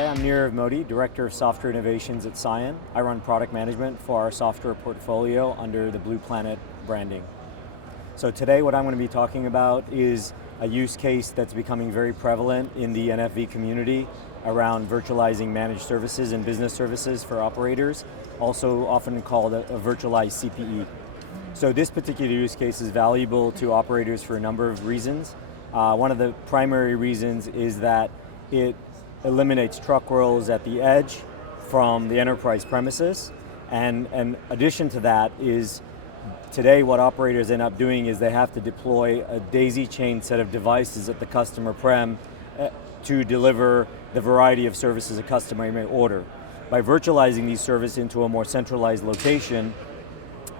Hi, I'm Nirav Modi, Director of Software Innovations at Cyan. I run product management for our software portfolio under the Blue Planet branding. So today what I'm going to be talking about is a use case that's becoming very prevalent in the NFV community around virtualizing managed services and business services for operators, also often called a virtualized CPE. So this particular use case is valuable to operators for a number of reasons. One of the primary reasons is that it eliminates truck rolls at the edge from the enterprise premises. And in addition to that is today what operators end up doing is they have to deploy a daisy chain set of devices at the customer prem to deliver the variety of services a customer may order. By virtualizing these services into a more centralized location,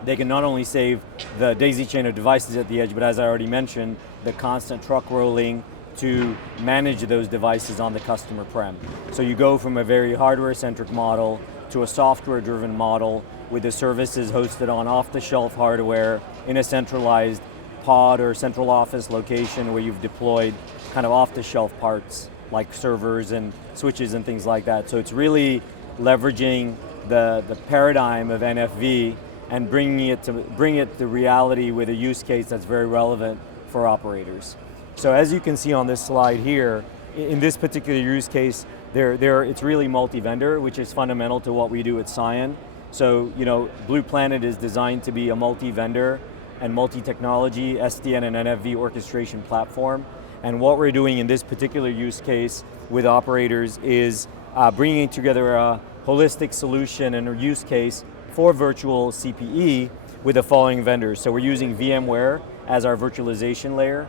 they can not only save the daisy chain of devices at the edge, but as I already mentioned, the constant truck rolling to manage those devices on the customer prem. So you go from a very hardware-centric model to a software-driven model with the services hosted on off-the-shelf hardware in a centralized pod or central office location where you've deployed kind of off-the-shelf parts like servers and switches and things like that. So it's really leveraging the paradigm of NFV and bringing it to reality with a use case that's very relevant for operators. So as you can see on this slide here, in this particular use case, it's really multi-vendor, which is fundamental to what we do at Cyan. So, Blue Planet is designed to be a multi-vendor and multi-technology SDN and NFV orchestration platform. And what we're doing in this particular use case with operators is bringing together a holistic solution and a use case for virtual CPE with the following vendors. So we're using VMware as our virtualization layer.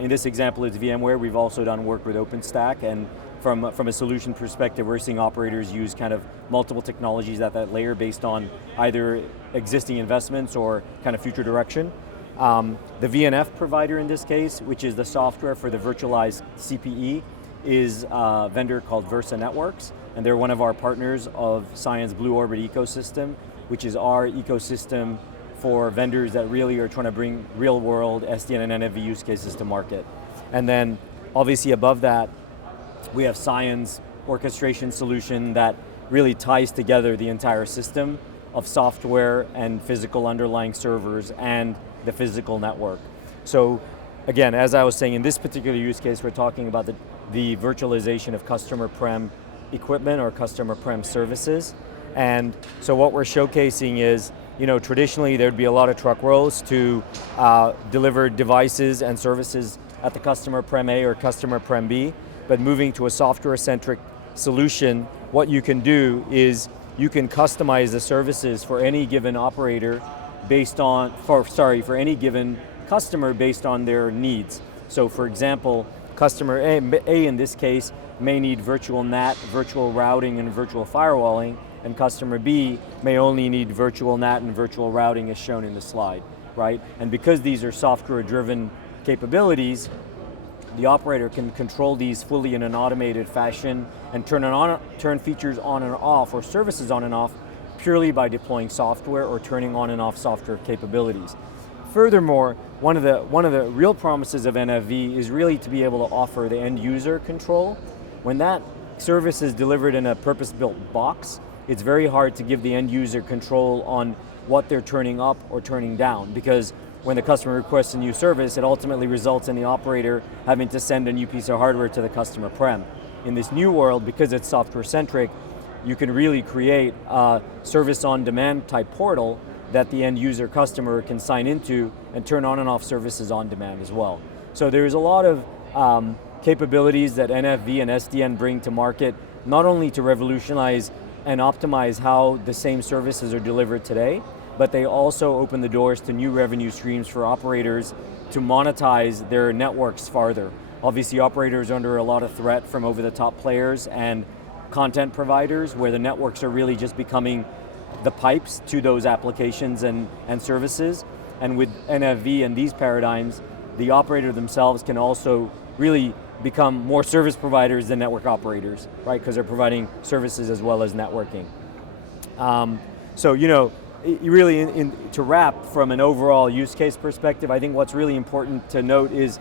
In this example, it's VMware. We've also done work with OpenStack, and from a solution perspective, we're seeing operators use kind of multiple technologies at that layer based on either existing investments or kind of future direction. The VNF provider in this case, which is the software for the virtualized CPE, is a vendor called Versa Networks, and they're one of our partners of Cyan's Blue Orbit ecosystem, which is our ecosystem for vendors that really are trying to bring real world SDN and NFV use cases to market. And then obviously above that, we have Cyan's orchestration solution that really ties together the entire system of software and physical underlying servers and the physical network. So again, as I was saying, in this particular use case, we're talking about the virtualization of customer prem equipment or customer prem services. And so what we're showcasing is, traditionally there'd be a lot of truck rolls to deliver devices and services at the customer prem A or customer prem B, but moving to a software-centric solution, what you can do is you can customize the services for any given operator for any given customer based on their needs. So for example, customer A in this case may need virtual NAT, virtual routing, and virtual firewalling, and customer B may only need virtual NAT and virtual routing as shown in the slide, right? And because these are software-driven capabilities, the operator can control these fully in an automated fashion and turn features on and off or services on and off purely by deploying software or turning on and off software capabilities. Furthermore, one of the real promises of NFV is really to be able to offer the end user control. When that service is delivered in a purpose-built box, it's very hard to give the end user control on what they're turning up or turning down, because when the customer requests a new service, it ultimately results in the operator having to send a new piece of hardware to the customer prem. In this new world, because it's software-centric, you can really create a service-on-demand type portal that the end user customer can sign into and turn on and off services on demand as well. So there's a lot of capabilities that NFV and SDN bring to market, not only to revolutionize and optimize how the same services are delivered today, but they also open the doors to new revenue streams for operators to monetize their networks farther. Obviously, operators are under a lot of threat from over-the-top players and content providers, where the networks are really just becoming the pipes to those applications and services. And with NFV and these paradigms, the operator themselves can also really become more service providers than network operators, right? Because they're providing services as well as networking. To wrap from an overall use case perspective, I think what's really important to note is,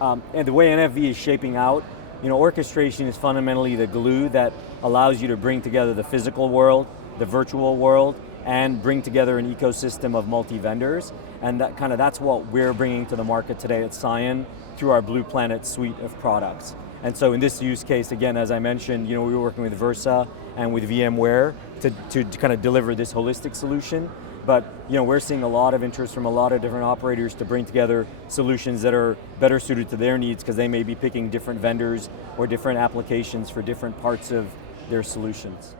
and the way NFV is shaping out orchestration is fundamentally the glue that allows you to bring together the physical world, the virtual world, and bring together an ecosystem of multi-vendors. And that's what we're bringing to the market today at Cyan through our Blue Planet suite of products. And so in this use case, again, as I mentioned, we were working with Versa and with VMware to kind of deliver this holistic solution. But we're seeing a lot of interest from a lot of different operators to bring together solutions that are better suited to their needs, because they may be picking different vendors or different applications for different parts of their solutions.